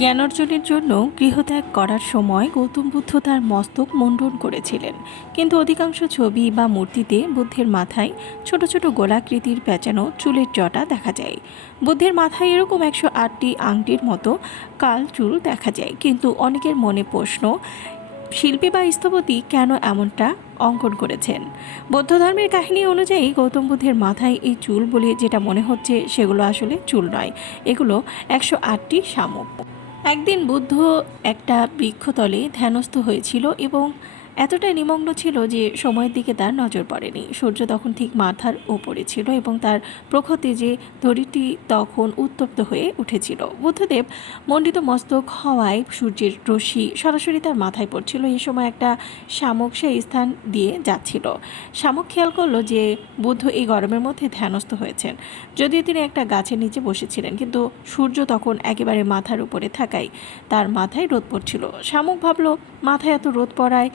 জ্ঞান অর্জনের জন্য গৃহত্যাগ করার সময় গৌতম বুদ্ধ তার মস্তক মুন্ডন করেছিলেন, কিন্তু অধিকাংশ ছবি বা মূর্তিতে বুদ্ধের মাথায় ছোট ছোট গোলাকৃতির পেঁচানো চুলের জটা দেখা যায়। বুদ্ধের মাথায় এরকম 108টি আংটির মতো কাল চুল দেখা যায়, কিন্তু অনেকের মনে প্রশ্ন, শিল্পী বা স্থপতি কেন এমনটা অঙ্কন করেছেন? বৌদ্ধ ধর্মের কাহিনী অনুযায়ী গৌতম বুদ্ধের মাথায় এই চুল বলে যেটা মনে হচ্ছে সেগুলো আসলে চুল নয়, এগুলো 108টি শামুক। একদিন বুদ্ধ একটা বৃক্ষতলে ধ্যানস্থ হয়েছিল এবং এতটাই নিমগ্ন ছিল যে সময়ের দিকে তার নজর পড়েনি। সূর্য তখন ঠিক মাথার ওপরে ছিল এবং তার প্রখর তেজে ধরিত্রী তখন উত্তপ্ত হয়ে উঠেছিল। বুদ্ধদেব মণ্ডিত মস্তক হওয়ায় সূর্যের রশ্মি সরাসরি তার মাথায় পড়ছিল। এই সময় একটা শামুক সেই স্থান দিয়ে যাচ্ছিল। শামুক খেয়াল করলো যে বুদ্ধ এই গরমের মধ্যে ধ্যানস্থ হয়েছেন, যদিও তিনি একটা গাছের নিচে বসেছিলেন, কিন্তু সূর্য তখন একেবারে মাথার উপরে থাকায় তার মাথায় রোদ পড়ছিল। শামুক ভাবল, মাথায় এত রোদ পড়ায়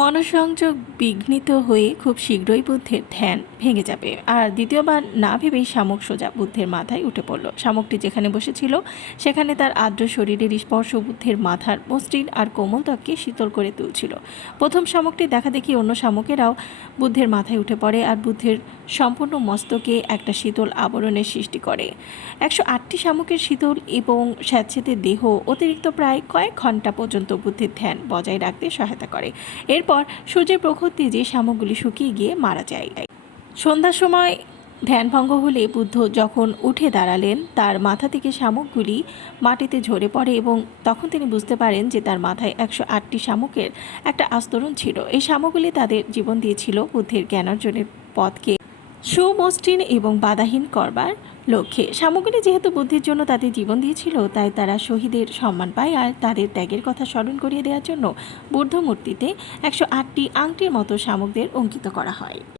মনঃসংযোগ বিঘ্নিত হয়ে খুব শীঘ্রই বুদ্ধের ধ্যান ভেঙে যাবে। আর দ্বিতীয়বার না ভেবেই শামুক সোজা বুদ্ধের মাথায় উঠে পড়ল। শামুকটি যেখানে বসেছিল সেখানে তার আর্দ্র শরীরের স্পর্শ বুদ্ধের মাথার মসৃণ আর কোমল ত্বককে শীতল করে তুলছিল। প্রথম শামুকটি দেখা দেখি অন্য শামুকেরাও বুদ্ধের মাথায় উঠে পড়ে আর বুদ্ধের সম্পূর্ণ মস্তকে একটা শীতল আবরণের সৃষ্টি করে। 108টি শামুকের শীতল এবং স্যাঁতসেঁতে দেহ অতিরিক্ত প্রায় কয়েক ঘন্টা পর্যন্ত বুদ্ধের ধ্যান বজায় রাখতে সহায়তা করে। এরপর সূর্যের প্রখর তেজে শামুকগুলি শুকিয়ে গিয়ে মারা যায়। সন্ধ্যার সময় ধ্যানভঙ্গ হলে বুদ্ধ যখন উঠে দাঁড়ালেন, তার মাথা থেকে শামুকগুলি মাটিতে ঝরে পড়ে এবং তখন তিনি বুঝতে পারেন যে তার মাথায় 108টি শামুকের একটা আস্তরণ ছিল। এই শামুকগুলি তাদের জীবন দিয়েছিল বুদ্ধের জ্ঞানার্জনের পথকে সুমসৃণ এবং বাধাহীন করবার লক্ষ্যে। শামুকগুলি যেহেতু বুদ্ধির জন্য তাদের জীবন দিয়েছিল, তাই তারা শহীদের সম্মান পায়, আর তাদের ত্যাগের কথা স্মরণ করিয়ে দেওয়ার জন্য বুদ্ধ মূর্তিতে 108টি আংটির মতো শামুকদের অঙ্কিত করা হয়।